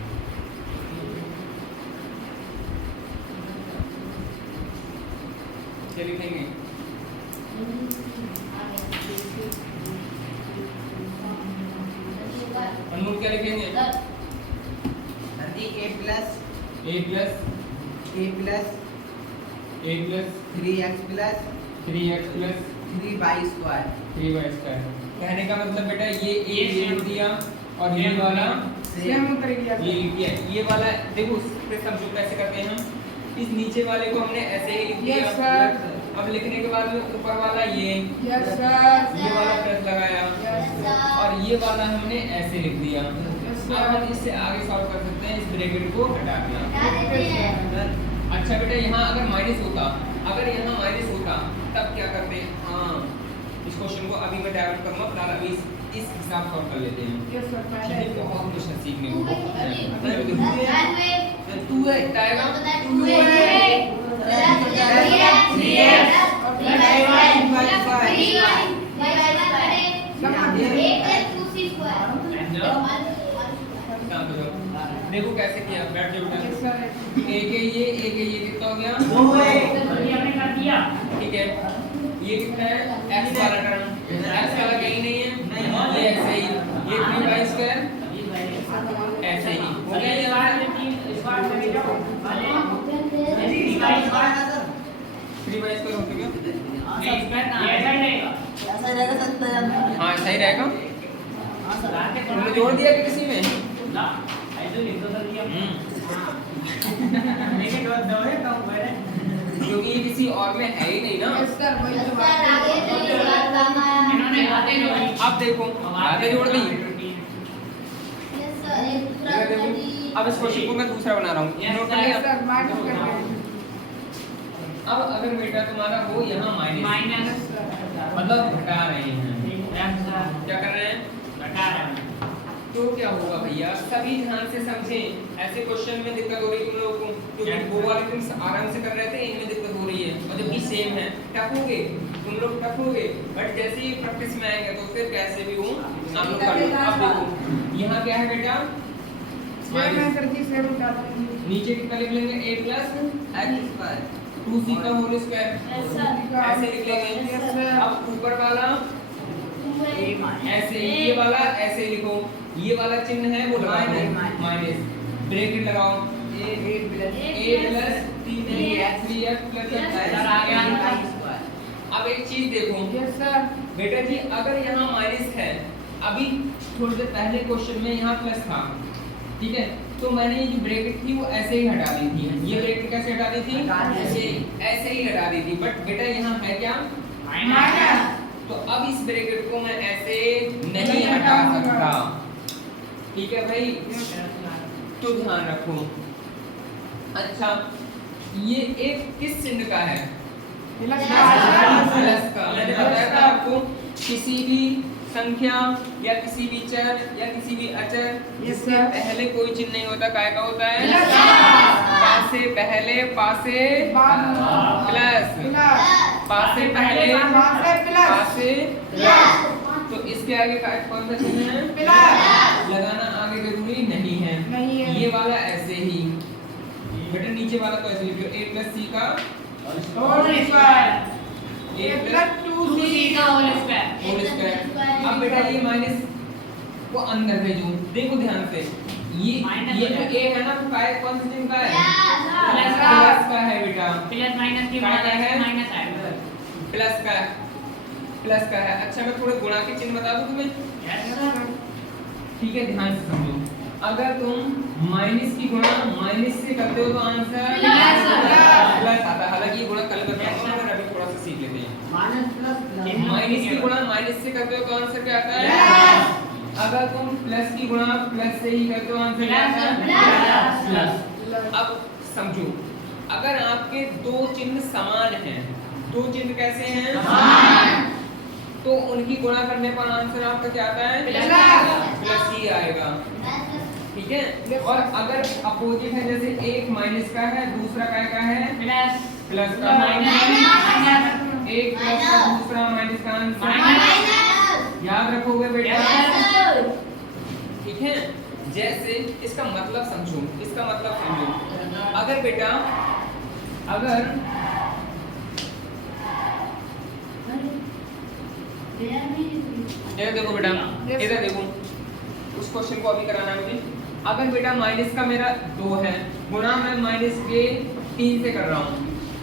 क्या लिखेंगे? अनमोल क्या लिखेंगे? Sir ji a plus a plus 3x plus 3x plus 3y square। 3y square। कहने का मतलब बेटा ये a लिख दिया और ये वाला सेम उतर गया ये लिख दिया। ये वाला देखो इससे समझो कैसे करते हैं हम। इस नीचे वाले को हमने ऐसे ही लिख दिया। Yes, sir। अब लिखने के बाद में ऊपर वाला ये यस सर ये वाला प्लस लगाया और ये वाला हमने ऐसे लिख दिया। अब हम इससे आगे सॉल्व कर सकते हैं। इस ब्रैकेट को हटा दिया। अच्छा बेटा यहाँ अगर माइनस होता तब क्या करते? हाँ इस क्वेश्चन को अभी मैं डाइवर्ट करूँगा। फिलहाल अभी इस हिसाब सॉल्व कर लेते हैं। यस सर चीजें बहुत कुछ है सीखने को। टू है आएगा देखो कैसे किया। बैठ जाओ बेटा। यस सर एक है ये कितना हो गया? ठीक है ये कितना है? x वाला टर्म x वाला कहीं नहीं है ये ऐसे ही ये 3y स्क्वायर ऐसे ही हो गया। ये वाला 3y स्क्वायर हो गया। हाँ सही रहेगा। तुमने जोड़ दिया कि किसी में? क्योंकि ये किसी और में है ही नहीं ना। यस सर वही तो बात अब देखो आगे जोड़ दी। अब इस क्वेश्चन को मैं दूसरा बना रहा हूँ। नोट कर लिया? यस सर माइनस कर रहे हैं अब अगर बेटा तुम्हारा हो यहाँ माइनस मतलब घटा रहे हैं। क्या कर रहे हैं? तो क्या होगा भैया सभी ध्यान से समझें। ऐसे क्वेश्चन में दिक्कत हो रही है तुम लोगों को क्योंकि वो वाले तुम आराम से कर रहे थे इनमें दिक्कत हो रही है और जबकि सेम है। टफ होगे तुम लोग टफ होगे बट जैसे ही प्रैक्टिस में आएंगे तो फिर कैसे भी हो आप लोग कर लो। अब देखो यहाँ क्या है बेटा? मैं सर जी सेम उठाता हूँ नीचे कितना लिख लेंगे? a plus x square 2c का होल स्क्वायर ऐसे लिख लेंगे। अब ऊपर वाला ऐसे ये वाला ऐसे लिखो। ये वाला चिन्ह है वो लगाओ माइनस ब्रैकेट लगाओ a plus 3x plus आ गया। अब एक चीज देखो यस सर बेटा जी अगर यहाँ माइनस है अभी थोड़ी देर पहले क्वेश्चन में यहाँ प्लस था ठीक है तो मैंने ये जो ब्रैकेट थी वो ऐसे ही हटा दी थी। ये ब्रैकेट कैसे हटा दी थी? ऐसे ही हटा दी थी बट बेटा यहाँ है क्या? माइनस। तो अब इस ब्रैकेट को मैं ऐसे नहीं हटा सकता। ठीक है भाई तो ध्यान रखो। अच्छा ये एक किस चिन्ह का है? प्लस का। मैंने बताया था आपको किसी भी संख्या या किसी भी चर या किसी भी अचर जिसके पहले कोई चिन्ह नहीं होता काय का होता है? पासे पहले पासे प्लस पासे पहले पासे तो इसके आगे कौन सा चिन्ह है? लगाना आगे जरूरी नहीं है। ये वाला ऐसे ही बेटा नीचे वाला तो ऐसे लिखो a plus c का whole square a plus 2c का होल स्क्वायर। अब बेटा ये माइनस को अंदर भेजो। देखो ध्यान से ये तो a है ना तो काय कौन सा चिन्ह का है? प्लस का है बेटा। प्लस माइनस की काय का है? माइनस आएगा प्लस का है। अच्छा मैं थोड़े गुणा के चिन्ह बता दूं तुम्हें? ठीक है ध्यान से समझो। अगर तुम माइनस की गुणा माइनस से करते हो तो आंसर प्लस आता है। हालांकि ये गुणा कल बताऊंगा मगर अभी थोड़ा सा सीख लेते हैं। माइनस की गुणा माइनस से करते हो तो आंसर क्या आता है? अगर तुम प्लस की गुणा प्लस से ही करते हो आंसर क्या आता है? प्लस। अब समझो अगर आपके दो चिन्ह समान हैं दो चिन्ह कैसे हैं? तो उनकी गुणा करने पर आंसर आपका क्या आता है? प्लस ही आएगा। ठीक है और अगर अपोजिट है जैसे एक माइनस का है दूसरा काय का है? प्लस का। एक प्लस का दूसरा माइनस का आंसर याद रखोगे बेटा? ठीक है जैसे इसका मतलब समझो अगर बेटा अगर ये देखो बेटा इधर देखो उस क्वेश्चन को अभी कराना है मुझे। अगर बेटा माइनस का मेरा 2 है गुणा मैं माइनस के 3 से कर रहा हूँ,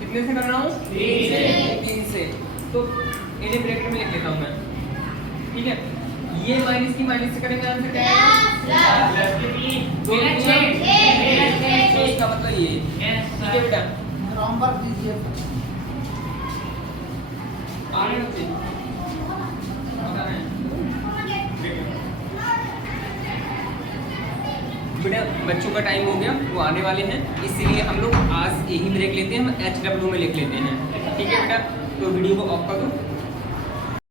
कितने से कर रहा हूँ? 3 से। तो इन्हें ब्रैकेट में लिख लेता हूँ मैं, ठीक है। ये माइनस की माइनस से करेंगे आंसर क्या आएगा? तो इसका मतलब ये, ठीक है बेटा। होमवर्क दीजिए। आगे बच्चे बता रहे हैं बेटा, बच्चों का टाइम हो गया, वो आने वाले हैं, इसीलिए हम लोग आज यही ब्रेक लेते हैं, हम HW में लिख लेते हैं, ठीक है बेटा। तो वीडियो को ऑफ कर दो।